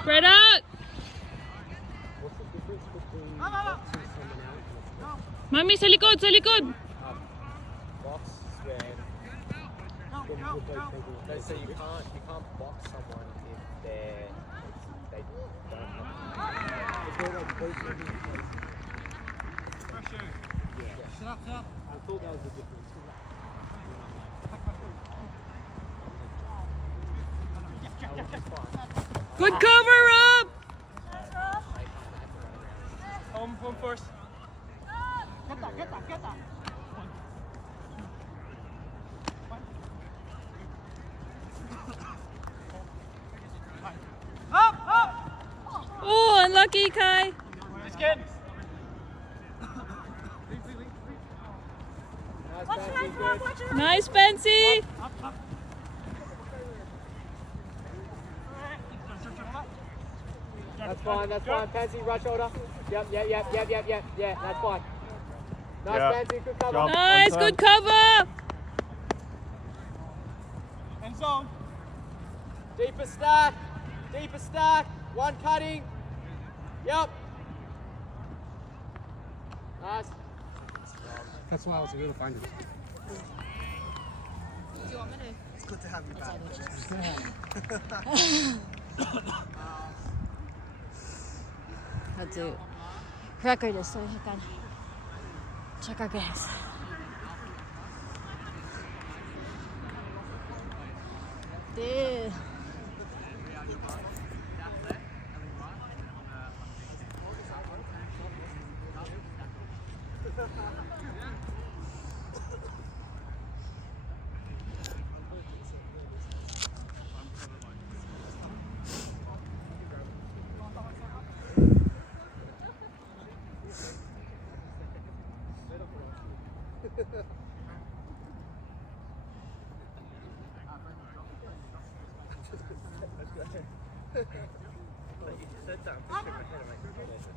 Spread out. What's the difference between boxing someone out and Mami, sa likod, sa likod. box is where when you put both people in place, so you can't box someone if they don't have if they're like both people in place. Yeah. Shut up. I thought that was the difference. Good cover up. Home first. Get that. Up! Oh, unlucky, Kai. It's good. Nice, Fancy. That's fine. Pansy, right shoulder. Yep. Yeah, that's fine. Nice, Yeah. Pansy, good cover. Jump. Nice, good cover. End zone. Deeper stack. One cutting. Yep. Nice. That's why I was able to find it. Do you want me to? It's good to have you back. 아주 그럴 됐어요. 약간 착각을 했어. 네.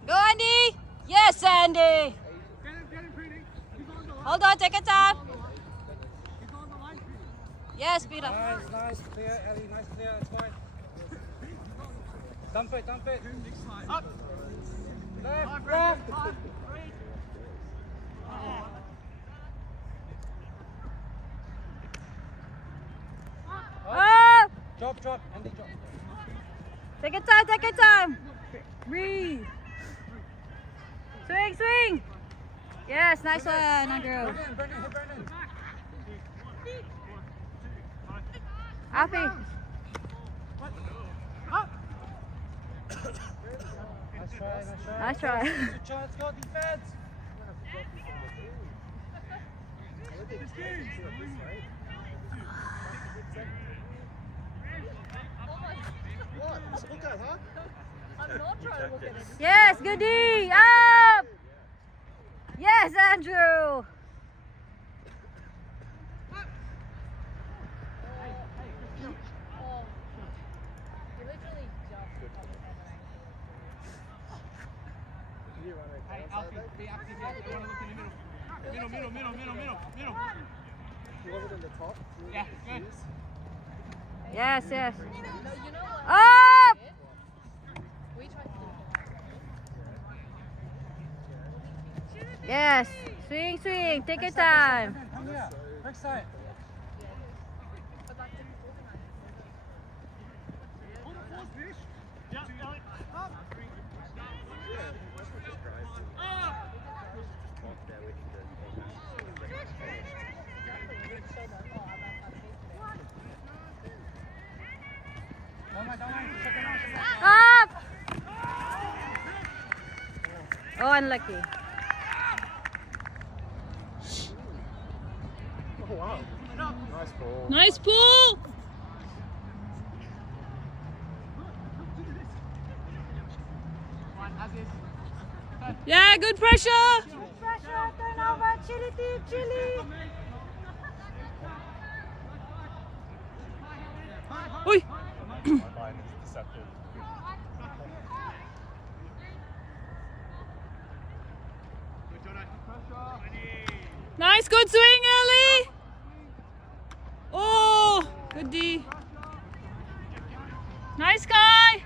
Go, Andy! Yes, Andy! Hold on, take your time. Yes, Peter. Nice, clear, Ellie, nice, clear, it's fine. Dump it. Up. Left. Up. Drop, Andy, drop. Take your time. Breathe. Swing. Yes, nice one, Andrew. Brendan. Happy. Nice try. Nice try. Good try, let's go, defense. What? Look at, huh? I'm not trying to look at it. Yes, goodie. Up. Yes, Andrew. You literally just Hey, Alfie, be active here. I want to look in the middle. Middle. You want it in the top? Yeah, good. Yes. No, you know what? Up. We tried to do Yes. Swing. Take your time. Come here, back side. but that didn't organize. Don't mind, check it out. Up. Oh, unlucky. Oh, wow. Nice ball. Nice pull. Yeah, good pressure. Turnover, chili. Oi. My line is deceptive. Nice, good swing, Ellie. Oh, good D. Nice guy.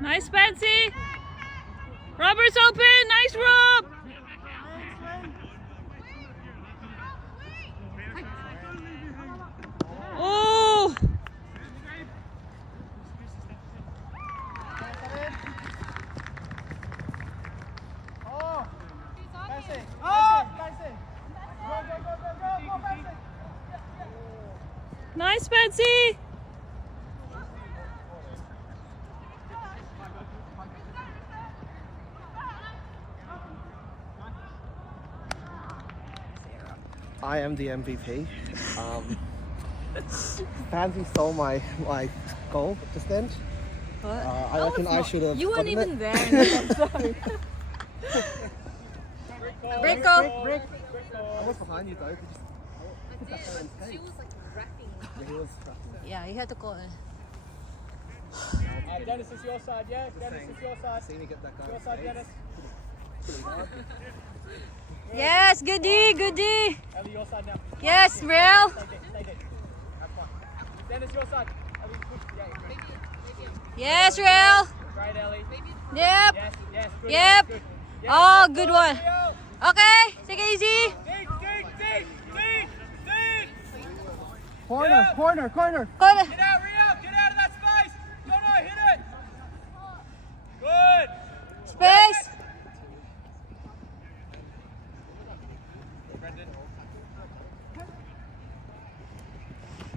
Nice, Fancy. Robert's open. Nice, Rob. Oh. Nice, Fancy. I am the MVP. Pansy stole my goal just then. What? I reckon I should have. You weren't gotten even it. there. I'm sorry. Break goal. I was behind you though. She was like wrecking. Yeah, he was cracking. Yeah, you had to call it. Dennis, it's your side, yeah? Dennis, it's your side. See me get that guy. Your side, Dennis. Yes, good D, good D. Ellie, your side now. Yes, Real. Stay dead. Have fun. Dennis, your side. Ellie, push. Yeah, Yes, Real. great, Ellie. Yep. Yes, yes, good. Yep. Good. Yes, Oh, good one. Rio. Okay, take it easy. Dig. Corner. Go to. Get out, Rio. Get out of that space. Jono, hit it. Good. Space. Brendan.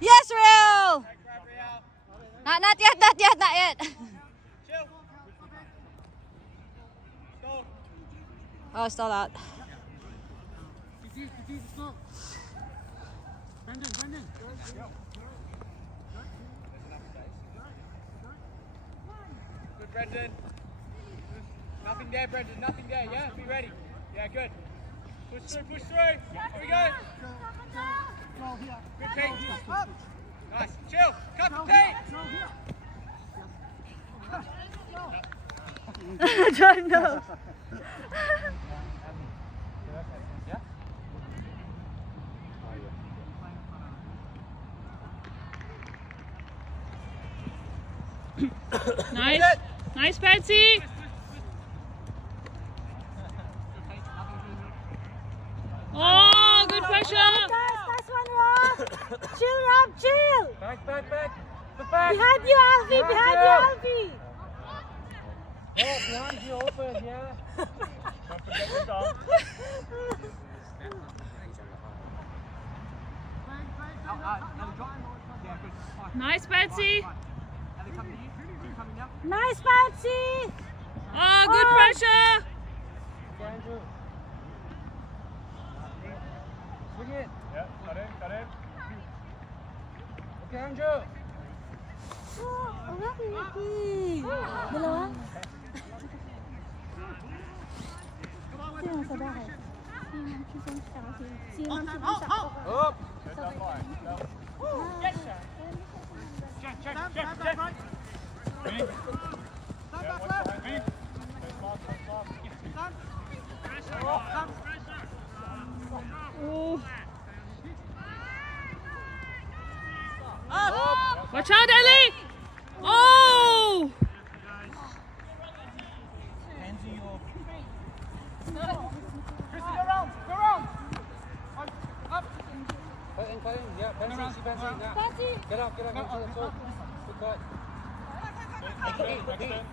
Yes, Real. Grab Rio. Not yet. Chill. Stop. Oh, stall out. Good, Brendan. Nothing there, Brendan. Nothing there. Yeah, be ready. Yeah, good. Push through. Here we go. Good, Pete. Nice. Chill. Cut the Pete. John, no. Nice, Patsy. Oh, good pressure. Nice one, Rob. Chill, Rob, chill. Back. The back. Behind you, Alfie. Behind you, Alfie. Oh, behind you, open, yeah. Don't forget the dog. Nice, Patsy. Nice, Patsy. Oh, good pressure. Okay, Andrew. Swing it. Yeah, cut in. Okay, Andrew. Dalawa? Sino nasa bahay? Si Ma'am Susan. Up. That's fine. Check. Watch out, Ellie. Oh. Chrissy, go round. Up. Cut in. Yeah, Pansy. See Pansy. Yeah. Patsy. Get up. That's all. Good cut. Next in.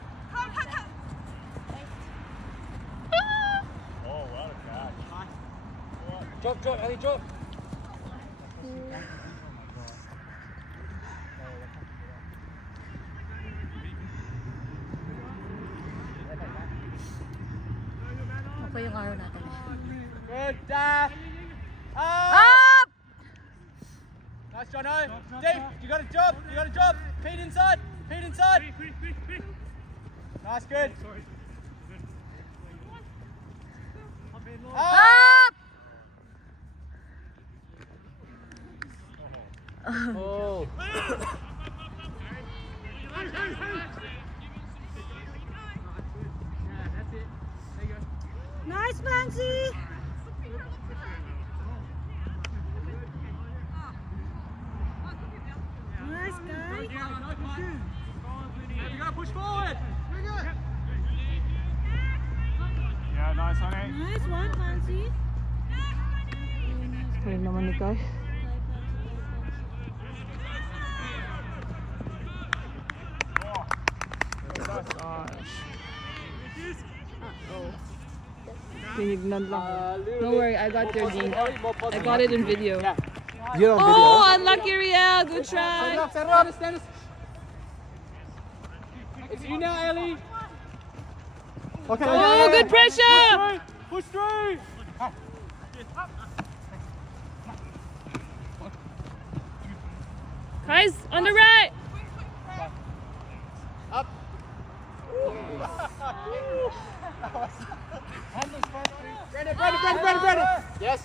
Oh, what a catch. Drop, Ellie, drop. Okay yung araw natin. Good, Daph. Up! Nice, Jono. Deep. You got a job. Pete inside. Nice, good. Up! Oh. Nice, Pansy. Nice, guy. You gotta push forward. Galing naman ni Kai. Tinignan lang. Don't worry, I got your D. I got it in video. You're on Oh, unlucky Riel. Good try. Dennis. It's you now, Ellie. Okay. Oh, good pressure. Push through. Kai's on the right. Up. Brandon. Yes.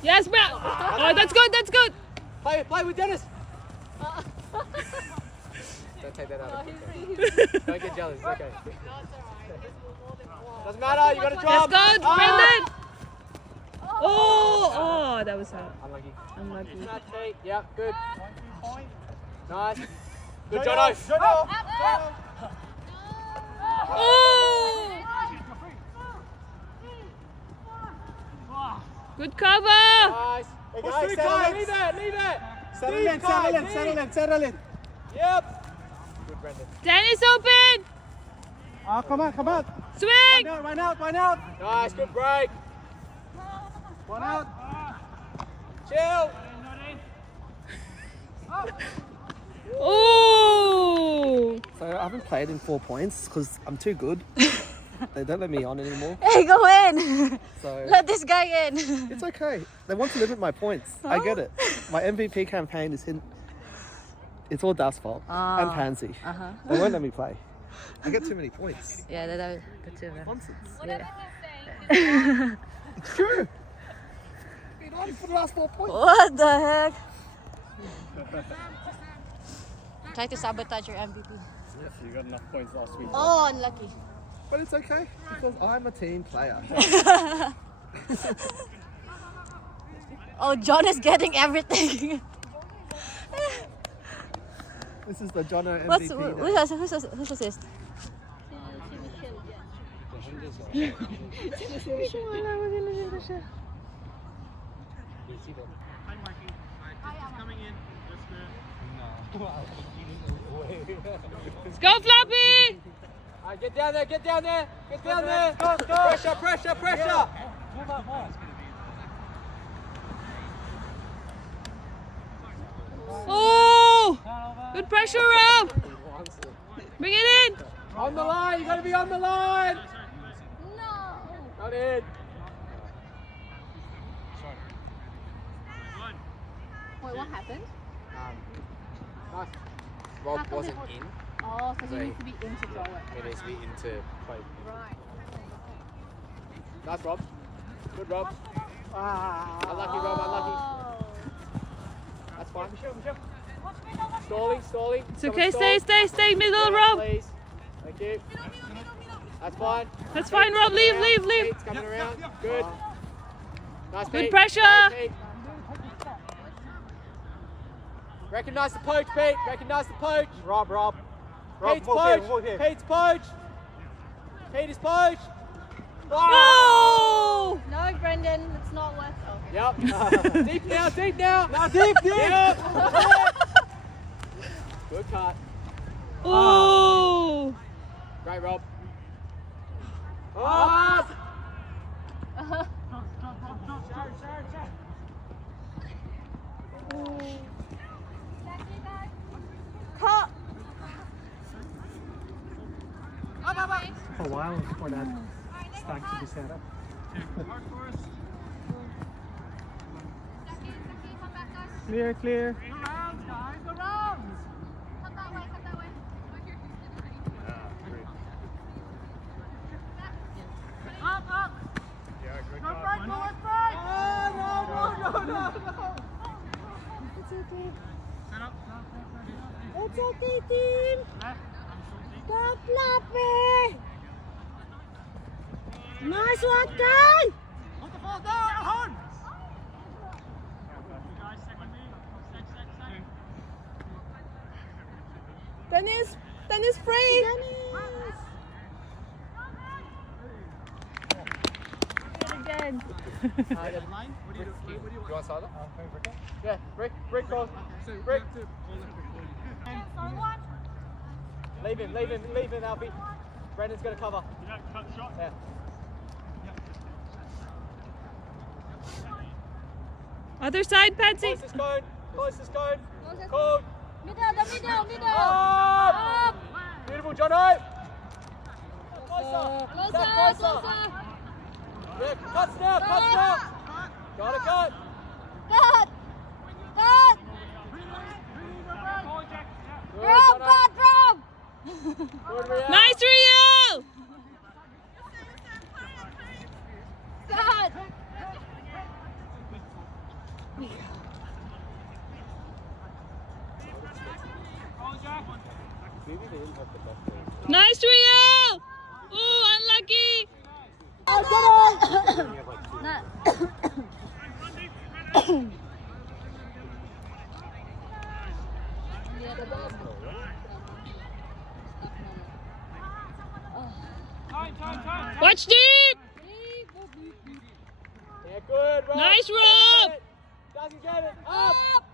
Yes, bro. Oh, that's good. That's good. Play with Dennis. Don't take that out of context. Don't get jealous. It's okay. Doesn't matter. You got to That's drop. good, Brendan. Oh, that was hard. Unlucky. Unlucky. Yeah, good. Nice. Good, Jono. Oh. Good cover. Nice. Hey, Push guys, through, settle Kai. in. Leave it. Settle in. Yep. Good, Brendan. Dennis open. Come on. Swing. One out. Nice. Good break. One out. Chill. Oh. So I haven't played in 4 points because I'm too good. They don't let me on anymore. Hey, go in. So Let this guy in. it's okay. They want to limit my points. I get it. My MVP campaign is it's all Duff's fault and Pansy. They won't let me play. I get too many points. Yeah, that's good too. Nonsense. Yeah. It's true. Been on for the last 4 points. What the heck? Try to sabotage your MVP. Yes, you got enough points last week. Oh, unlucky. But it's okay because I'm a team player. Oh, John is getting everything. This is the Jono MVP. What's day. who's assist? Let's go, Floppy! All right, get down there. Pressure. Oh! Good pressure, Rob! Bring it in! On the line. You got to be on the line. No. Not in. Wait, what happened? Nice. Rob wasn't in. Oh, so he needs to be in to throw it. It needs to be into play. Right. Nice, Rob. Good, Rob. Unlucky, Rob. Unlucky. That's fine. Stalling. It's okay, stay, middle, Rob. Please. Thank you. That's fine. That's fine, Rob, leave. Pete's coming around. Good. Nice, Good Pete. pressure. Nice, Pete. Recognise the poach, Pete. Recognise the poach. Rob. Pete's poach. Pete's poach. Pete is poach. Oh! No, Brendan, it's not worth it. Yep. Deep now. Now deep. Yep. Good cut. Oh! Great, Rob. Oh! Cut. For a while before that started to be set up. Clear. It's okay, team. Go, Floppy. Nice one, Kai. Put the ball down, hard. Dennis free. Dennis. Again. You want cider? Yeah, break call. Break. Leave him, Alfie. Brendan's gonna cover. Yeah. Other side, Patsy. Closest cone. Code. Middle. Up! Beautiful, Jono. Closer. Closer. Yeah, cuts now. Got it, cut. Cut. Good, Jono. Drop. Good, Rio. Nice, Rio. Cut. Nice, Rio. Ooh, unlucky. Watch deep. Yeah, good, Rob. Nice, Rob. Doesn't get it. Up.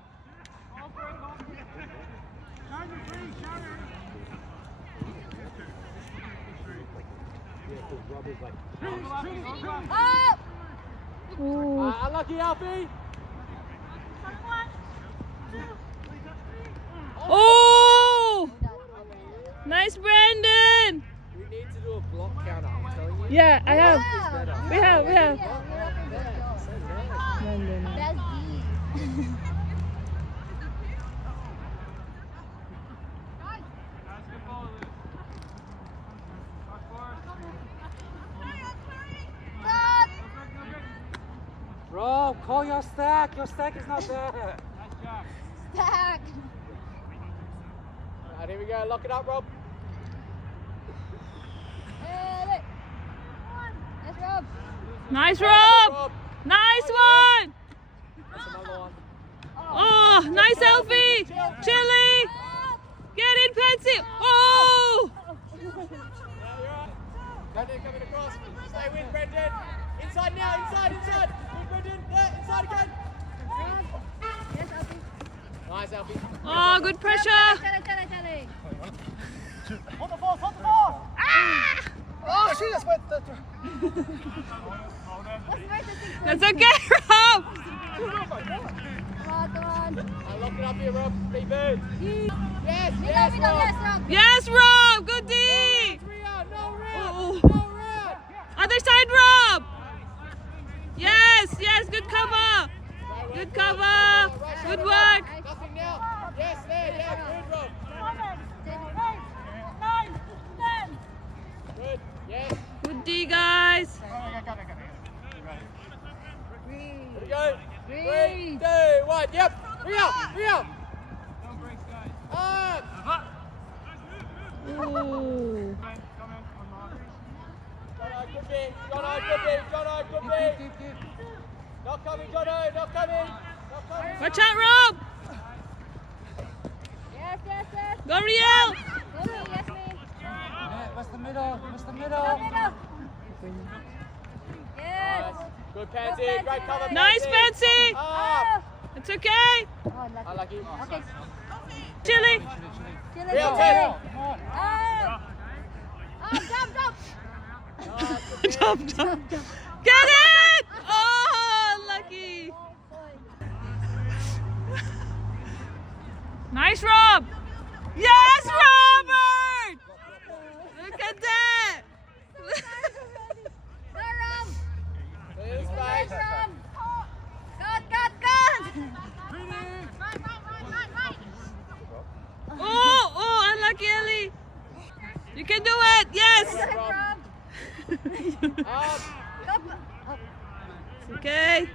Unlucky, Alfie. Oh! Nice, Brandon. We need to do a block counter, I'm telling you. Yeah, I have. We have. That's deep. Rob, call your stack. Your stack is not there. Stack. Alright, here we go. Lock it up, Rob. Let's Rob. Nice, Rob. Nice one. That's another one. Oh, nice, Elfie. Chili. Get in, Patsy. Oh! Brendan coming across. Stay with Brendan. Inside now, inside. With Brendan. Yeah, inside again. Yes, Alfie. Nice, Alfie. Oh, good pressure. Chale. Hold the ball. Ah! Oh, shit, that's what. That's okay, Rob. Come on. Lock it up here, Rob. Stay bird. Yes, Middle, Rob. yes, Rob. Yes, Rob. Good D. No round. Oh. No round. Other side, Rob. Yes. Good cover. Good cover. Good work. Nothing now. Yes, there. Yeah, good, Rob. Good. Yes. Good D, guys. Here we go. 3, 2, 1. Yep. Rio. Up. Ooh. Jono, good be. Not coming, Jono, not coming. Watch out, Rob. Yes. Go, Riel. Go me, yes, me. What's the middle? Middle. Yes. Good, Pansy. Great cover, Nice, Patsy. Up. It's okay. Oh, lucky. Unlucky. Okay. Chili. Rio, Ted. Jump. Get it. Oh, lucky. Nice, Rob. Yes, Robert. Look at that. Go, Rob. There's Yes, space. Rob. Cut. Oh, unlucky, Ellie. You can do it. Yes. Yes, Rob. Up. Okay.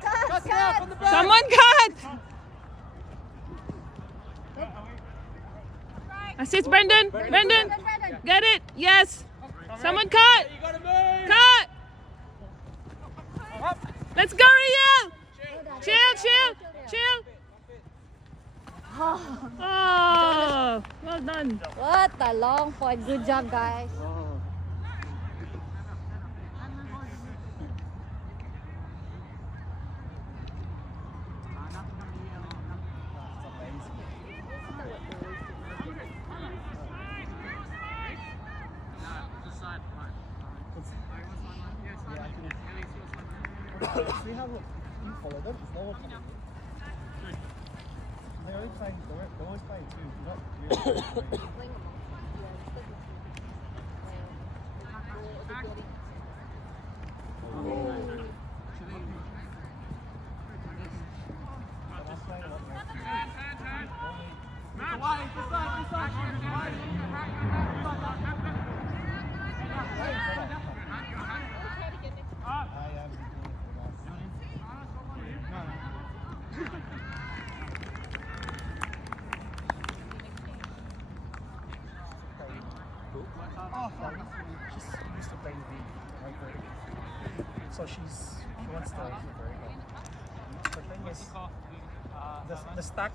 Cut now from the back. Someone cut. Assist Brendan. Brendan. Get it. Yes. Someone cut. You gotta move. Cut. Let's go, Riel. Chill. Oh, well done. What a long point. Good job, guys. we have a follow them. There's no one coming in. They're always playing two. Not really. She's used to playing the right vertical. So she wants to very well. The thing is, the stack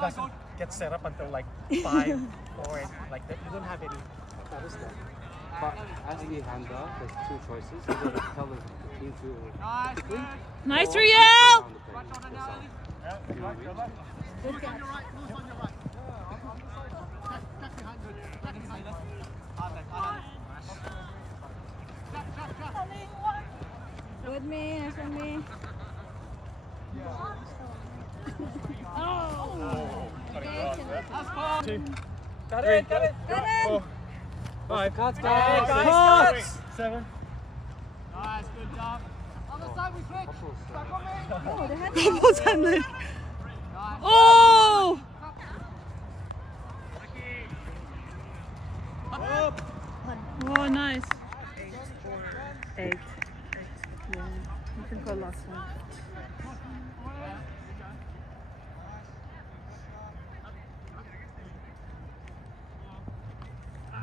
doesn't get set up until like 5, 4, and like that. You don't have any status there. But as the handler, there's two choices. You got to tell the team to quickly. Nice or for you! slow down the play yourself. You know what I mean? Good me, nice one me. Got it. 4, 5, Cuts, guys. 6, 7. Nice, good job. On the side, we switch. Stuck on me. Oh, the head. Couples handling. Oh! Oh, nice. 8. Yeah, you can go last one.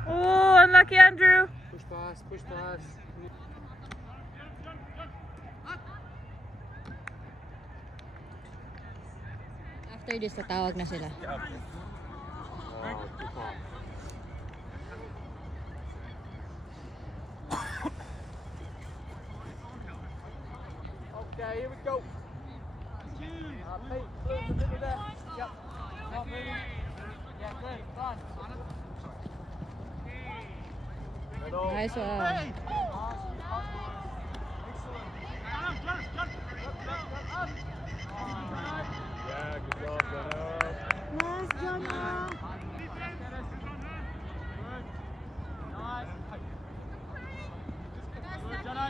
Oh, unlucky Andrew. Push pass, push pass. After this, tatawag na sila. Oh, good call. Okay, here we go. Pete, blue in the middle there. Yep. Not moving. Yeah, good. Fine. Nice one. Yeah, good job, Jono. Nice, Jonah. Nice. Good, Jono.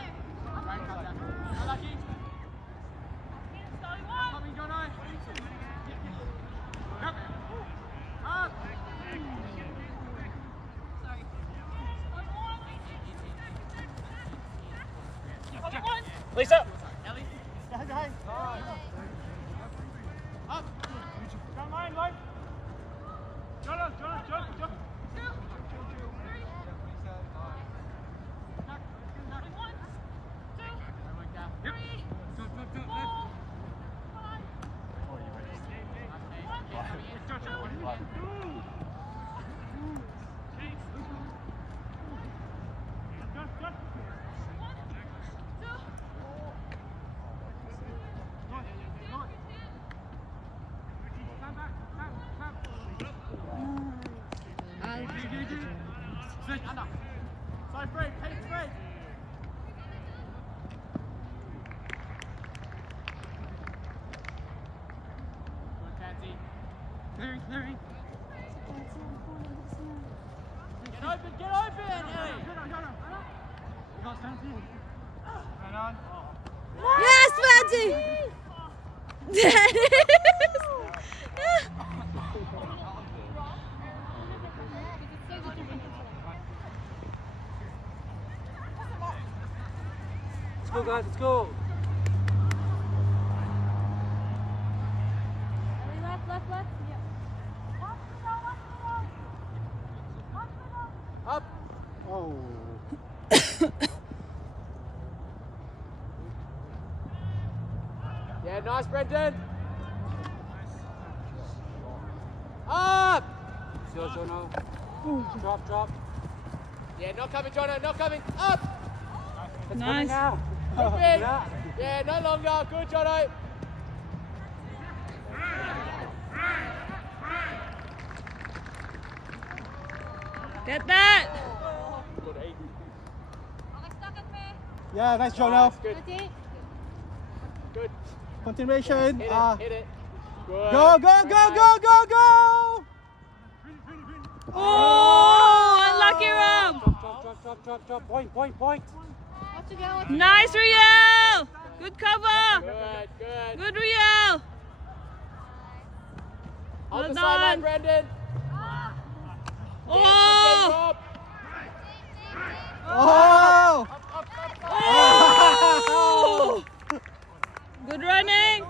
Unlucky. Coming, Jono. Yep. Up. Lisa. Ellie. Nice. Up. Don't mind, Lloyd. Jono. Switch, Anna. Side break, Pete, break. Good, Tansy. Clearing. Get open, Ellie. You got Tansy? Right on. Yes, Patsy! Let's go, guys, let's go. Left. Up. Oh. Yeah, nice, Brendan. Up. Still, Jono. Drop. Yeah, not coming, Jono, not coming. Up. Nice. Good, yeah, no longer. Good, Jono. Get that! Good, 8. Yeah, nice, Jono. Nice, good. good. Continuation. Hit it. Good. Go, go, go, go, go, go! Oh, unlucky Rob. Drop. Point. Nice, Riel. Good cover. Good. Good, Riel. On Well the done. sideline, Brendan. Oh. Oh! Oh. Good running.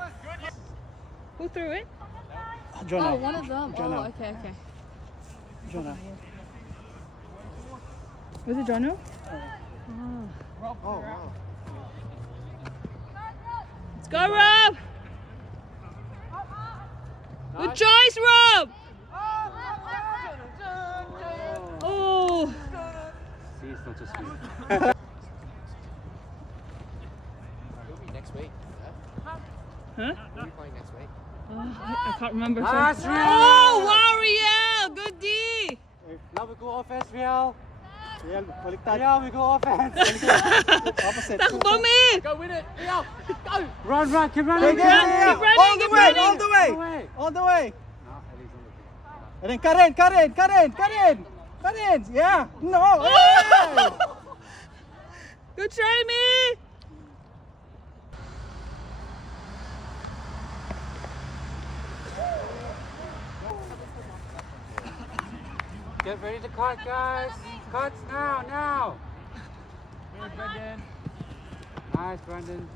Who threw it? Jonah. Oh, one of them. Jonah. Oh, okay. Jonah. Was it Jono? Oh, wow. Let's go, Rob. Good choice, Rob. Oh. See, it's not just me. Who'll be next week? Huh? Who'll be playing next week? I can't remember. Nice, Oh, Riel. wow, Riel. Good D. Now we go offense, Riel. Real, baliktad. Riel, we go offense. Opposite. Takbo me. Go win it, Riel. Go. Run, keep Hey, running. keep running, Keep running, all the keep way, running. all the way, Away. all the way. No, Ellie's on the thing. And then Karen. Yeah. No. Hey! Good try, me. Get ready to cut, guys. Cuts now. Good, Brendan. Nice, Brendan.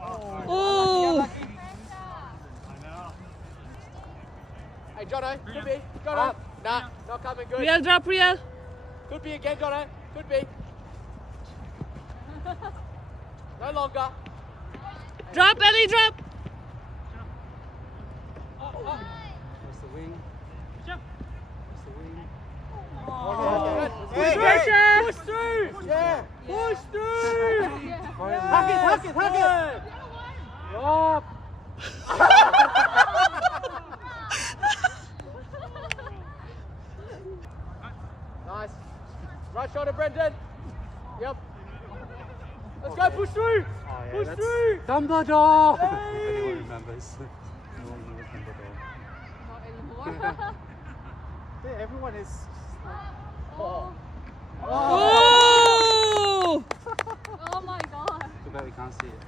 Oh. Hey, Jono, could be. Jono. Nah, not coming good. Riel, drop, Riel. Could be again, Jono. Could be. No longer. Drop, Ellie, drop. Where's the wing? Where's the wing? Hey, Pressure. Push through. Yeah. Push through. Hug it. Rob. Nice. Right shoulder, Brendan. Yep. Let's go, push through. Oh, yeah, Push that's- through. Dumbledore. If anyone remembers. No one remembers Dumbledore. Yeah, everyone is. Oh. Oh my god. Too bad we can't see it.